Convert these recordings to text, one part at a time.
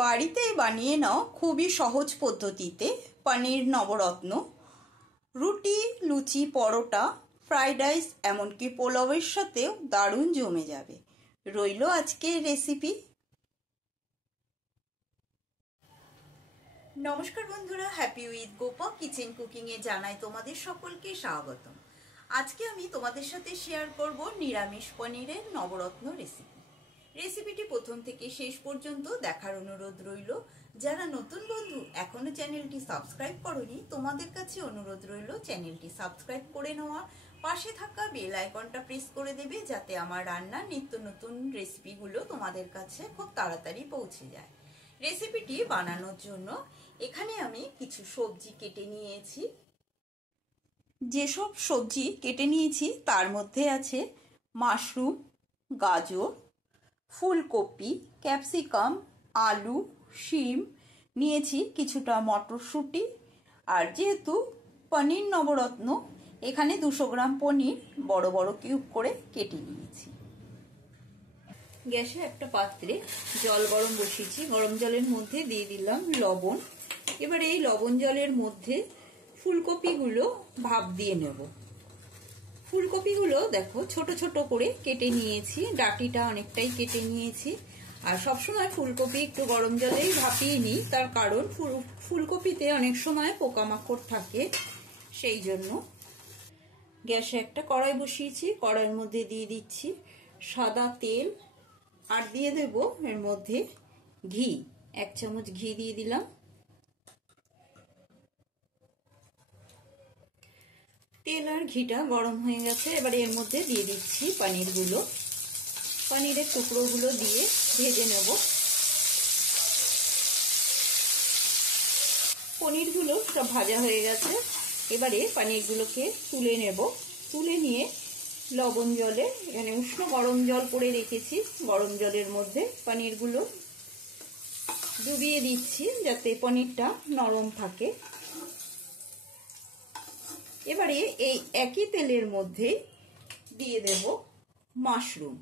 বাড়িতেই বানিয়ে নাও খুবই সহজ পদ্ধতিতে পনির নবরত্ন। রুটি, লুচি, পরোটা, ফ্রাইড রাইস, এমনকি পোলাওয়ের সাথেও দারুণ জমে যাবে। রইল আজকের রেসিপি। নমস্কার বন্ধুরা, হ্যাপি উইথ গোপা কিচেন কুকিংয়ে জানাই তোমাদের সকলকে স্বাগতম। আজকে আমি তোমাদের সাথে শেয়ার করব নিরামিষ পনিরের নবরত্ন রেসিপিটি প্রথম থেকে শেষ পর্যন্ত দেখার অনুরোধ রইল। যারা নতুন বন্ধু এখনো চ্যানেলটি সাবস্ক্রাইব করোনি, তোমাদের কাছে অনুরোধ রইল চ্যানেলটি সাবস্ক্রাইব করে নেওয়া, পাশে থাকা বেল আইকনটা প্রেস করে দেবে যাতে আমার রান্নার নিত্য নতুন রেসিপিগুলো তোমাদের কাছে খুব তাড়াতাড়ি পৌঁছে যায়। রেসিপিটি বানানোর জন্য এখানে আমি কিছু সবজি কেটে নিয়েছি। যেসব সবজি কেটে নিয়েছি তার মধ্যে আছে মাশরুম, গাজর, ফুলকপি, ক্যাপসিকাম, আলু, শিম, নিয়েছি কিছুটা মটরশুঁটি। আর যেহেতু পনির নবরত্ন, এখানে 200 গ্রাম পনির বড় বড় কিউব করে কেটে নিয়েছি। গ্যাসে একটা পাত্রে জল গরম বসিয়েছি, গরম জলের মধ্যে দিয়ে দিলাম লবণ। এবার এই লবণ জলের মধ্যে ফুলকপিগুলো ভাপ দিয়ে নেব। ফুলকপিগুলো দেখো ছোট ছোট করে কেটে নিয়েছি, ডাঁটিটা অনেকটাই কেটে নিয়েছি। আর সবসময় ফুলকপি একটু গরম জলেই ভাপিয়ে নিই, তার কারণ ফুলকপিতে অনেক সময় পোকামাকড় থাকে, সেই জন্য। গ্যাসে একটা কড়াই বসিয়েছি, কড়াইয়ের মধ্যে দিয়ে দিচ্ছি সাদা তেল, আর দিয়ে দেব এর মধ্যে ঘি। 1 চামচ ঘি দিয়ে দিলাম। তেল আর ঘিটা গরম হয়ে গেছে, এবার এর মধ্যে দিয়ে দিচ্ছি পনিরগুলো। পনিরের টুকরোগুলো দিয়ে ভেজে নেব। পনিরগুলো সব ভাজা হয়ে গেছে, এবারে পনিরগুলোকে তুলে নেব। তুলে নিয়ে লবণ জলে, এখানে উষ্ণ গরম জল করে রেখেছি, গরম জলের মধ্যে পনিরগুলো ডুবিয়ে দিচ্ছি যাতে পনিরটা নরম থাকে। এবারে এই একই তেলের মধ্যে দিয়ে দেব মাশরুম।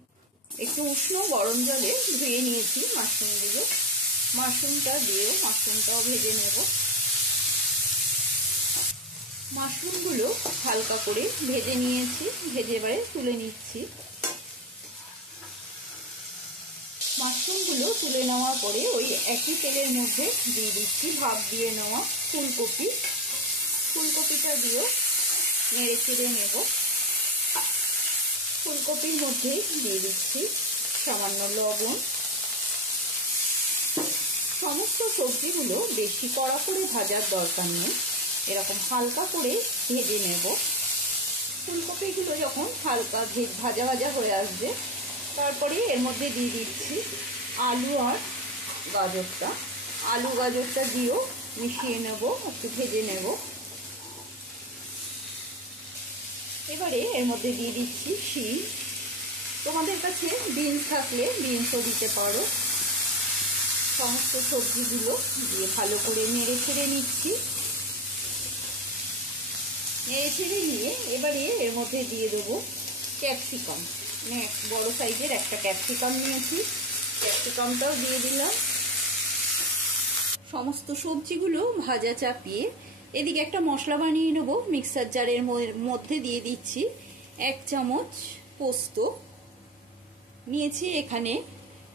একটু উষ্ণ গরম জলে ধুয়ে নিয়েছি মাশরুমগুলো। মাশরুমটা দিয়েও মাশরুমটাও ভেজে নেব। মাশরুমগুলো হালকা করে ভেজে নিয়েছি, ভেজে এবারে তুলে নিচ্ছি। মাশরুমগুলো তুলে নেওয়ার পরে ওই একই তেলের মধ্যে দিয়ে দিচ্ছি ভাপ দিয়ে নেওয়া ফুলকপি। ফুলকপিটা দিয়েও নেড়ে চেড়ে নেব। ফুলকপির মধ্যে দিয়ে দিচ্ছি সামান্য লবণ। সমস্ত সবজিগুলো বেশি কড়া করে ভাজার দরকার নেই, এরকম হালকা করে ভেজে নেব। ফুলকপিগুলো যখন হালকা ভাজা ভাজা হয়ে আসবে, তারপরে এর মধ্যে দিয়ে দিচ্ছি আলু আর গাজরটা। আলু গাজরটা দিয়েও মিশিয়ে নেব, একটু ভেজে নেব। এবারে এর মধ্যে দিয়ে দিচ্ছি শিম। তোমাদের কাছে বিনস থাকলে বিনসও দিতে পারো। সমস্ত সবজিগুলো দিয়ে ভালো করে নেড়ে ছেড়ে নিচ্ছি। নেড়ে ছেড়ে নিয়ে এবারে এর মধ্যে দিয়ে দেবো ক্যাপসিকাম। বড় সাইজের একটা ক্যাপসিকাম নিয়েছি, ক্যাপসিকামটাও দিয়ে দিলাম। সমস্ত সবজিগুলো ভাজা চাপিয়ে এদিকে একটা মশলা বানিয়ে নেব। মিক্সার জারের মধ্যে দিয়ে দিচ্ছি 1 চামচ পোস্ত নিয়েছি। এখানে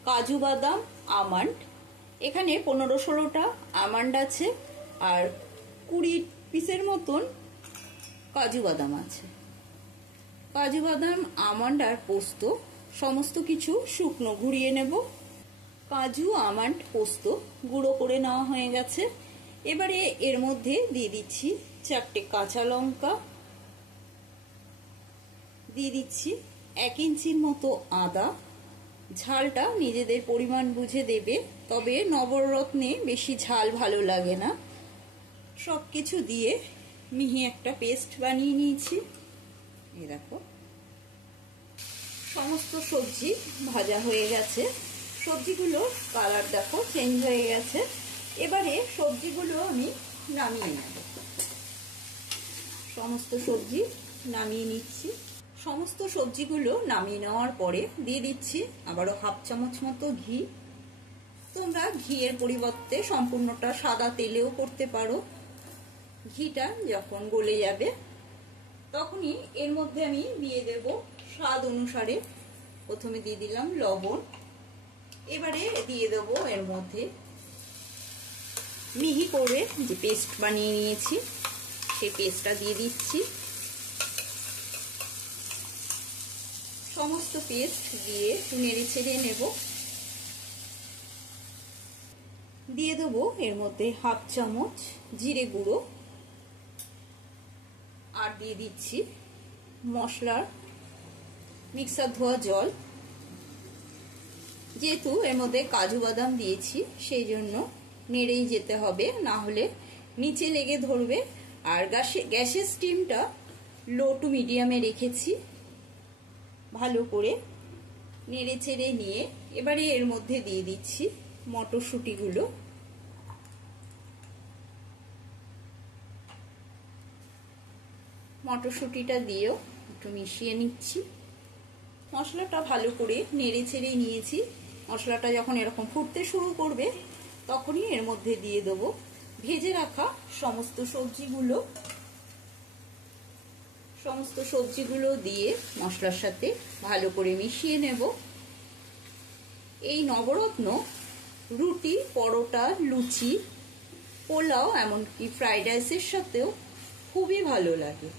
কাজু বাদাম, আমন্ড, এখানে 15-16টা আমন্ড আছে, আর 20 পিসের মতন কাজু বাদাম আছে। কাজু বাদাম, আমন্ড আর পোস্ত সমস্ত কিছু শুকনো ঘুরিয়ে নেব। কাজু, আমন্ড, পোস্ত গুঁড়ো করে নেওয়া হয়ে গেছে। এবারে এর মধ্যে দিয়ে দিচ্ছি 4টে কাঁচা লঙ্কা, দিয়ে দিচ্ছি 1 ইঞ্চির মতো আদা। ঝালটা নিজেদের পরিমাণ বুঝে দেবে, তবে নবরত্নে বেশি ঝাল ভালো লাগে না। সব কিছু দিয়ে মিহি একটা পেস্ট বানিয়ে নিয়েছি। এই দেখো সমস্ত সবজি ভাজা হয়ে গেছে, সবজিগুলোর কালার দেখো চেঞ্জ হয়ে গেছে। এবারে সবজিগুলো আমি নামিয়ে নেব। সমস্ত সবজি নামিয়ে নিচ্ছি। সমস্ত সবজিগুলো নামিয়ে নেওয়ার পরে দিয়ে দিচ্ছি আবারও 1/2 চামচ মতো ঘি। তোমরা ঘিয়ের পরিবর্তে সম্পূর্ণটা সাদা তেলেও করতে পারো। ঘিটা যখন গলে যাবে তখনই এর মধ্যে আমি দিয়ে দেব স্বাদ অনুসারে, প্রথমে দিয়ে দিলাম লবণ, এবারে দিয়ে দেব এর মধ্যে মিহি করে যে পেস্ট বানিয়ে নিয়েছি সেই পেস্টটা দিয়ে দিচ্ছি। সমস্ত পেস্ট দিয়ে নেড়ে ছেড়ে নেব। দিয়ে দেবো এর মধ্যে হাফ চামচ জিরে গুঁড়ো, আর দিয়ে দিচ্ছি মশলার মিক্সার ধোয়া জল। যেহেতু এর মধ্যে কাজু বাদাম দিয়েছি সেই জন্য নেড়েই যেতে হবে, না হলে নিচে লেগে ধরবে। আর গ্যাসের স্টিমটা লো টু মিডিয়ামে রেখেছি। ভালো করে নেড়ে চেড়ে নিয়ে এবারে এর মধ্যে দিয়ে দিচ্ছি মটরশুঁটিগুলো। মটরশুঁটিটা দিয়েও একটু মিশিয়ে নিচ্ছি। মশলাটা ভালো করে নেড়ে ছেড়ে নিয়েছি। মশলাটা যখন এরকম ফুটতে শুরু করবে তখনই এর মধ্যে দিয়ে দেবো ভেজে রাখা সমস্ত সবজিগুলো দিয়ে মশলার সাথে ভালো করে মিশিয়ে নেব। এই নবরত্ন রুটি, পরোটা, লুচি, পোলাও, এমনকি ফ্রাইড রাইসের সাথেও খুবই ভালো লাগে।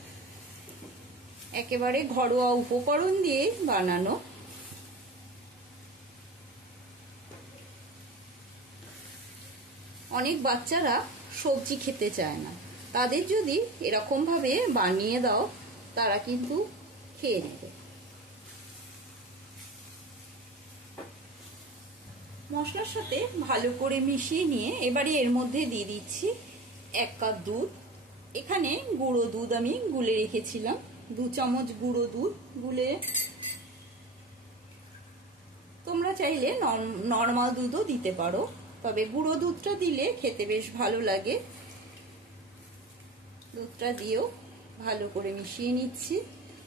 একেবারে ঘরোয়া উপকরণ দিয়ে বানানো। অনেক বাচ্চারা সবজি খেতে চায় না, তাদের যদি এরকম ভাবে বানিয়ে দাও তারা কিন্তু খেয়ে নেবে। মশলার সাথে ভালো করে মিশিয়ে নিয়ে এবারে এর মধ্যে দিয়ে দিচ্ছি 1 কাপ দুধ। এখানে গুঁড়ো দুধ আমি গুলে রেখেছিলাম, 2 চামচ গুঁড়ো দুধ গুলে। তোমরা চাইলে নর্মাল দুধও দিতে পারো, তবে গুঁড়ো দুধটা দিলে খেতে বেশ ভালো লাগে। দুধটা দিয়েও ভালো করে মিশিয়ে নিচ্ছি।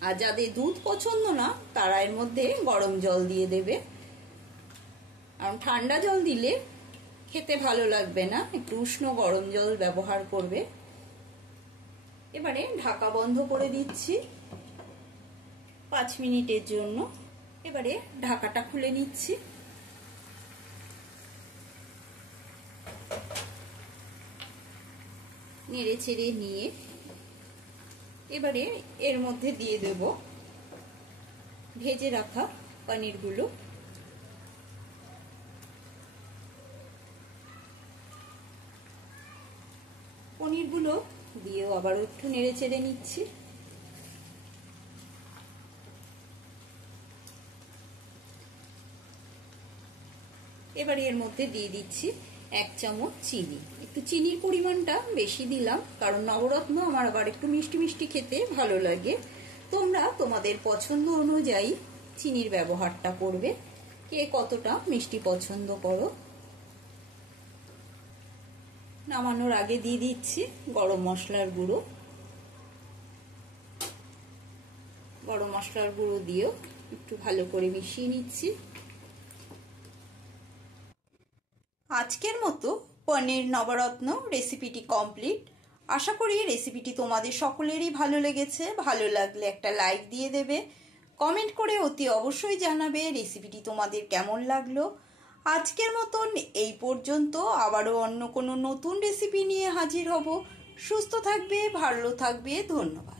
আর যাদের দুধ পছন্দ না তারা এর মধ্যে গরম জল দিয়ে দেবে, কারণ ঠান্ডা জল দিলে খেতে ভালো লাগবে না, একটু উষ্ণ গরম জল ব্যবহার করবে। এবারে ঢাকা বন্ধ করে দিচ্ছি 5 মিনিটের জন্য। এবারে ঢাকাটা খুলে নিচ্ছি। নেড়ে ছেড়ে নিয়ে এবারে এর মধ্যে দিয়ে দেব ভেজে রাখা পনিরগুলো। পনিরগুলো দিয়েও আবার একটু নেড়ে চেড়ে নিচ্ছি। এবারে এর মধ্যে দিয়ে দিচ্ছি 1 চামচ চিনি। একটু চিনির পরিমাণটা বেশি দিলাম, কারণ নবরত্ন আমার আবার একটু মিষ্টি মিষ্টি খেতে ভালো লাগে। তোমরা তোমাদের পছন্দ অনুযায়ী চিনির ব্যবহারটা করবে, কে কতটা মিষ্টি পছন্দ করো। নামানোর আগে দিয়ে দিচ্ছি গরম মশলার গুঁড়ো। গরম মশলার গুঁড়ো দিয়েও একটু ভালো করে মিশিয়ে নিচ্ছি। আজকের মতো পনির নবরত্ন রেসিপিটি কমপ্লিট। আশা করি রেসিপিটি তোমাদের সকলেরই ভালো লেগেছে। ভালো লাগলে একটা লাইক দিয়ে দেবে, কমেন্ট করে অতি অবশ্যই জানাবে রেসিপিটি তোমাদের কেমন লাগলো। আজকের মতন এই পর্যন্ত। আবারও অন্য কোনো নতুন রেসিপি নিয়ে হাজির হব। সুস্থ থাকবে, ভালো থাকবে। ধন্যবাদ।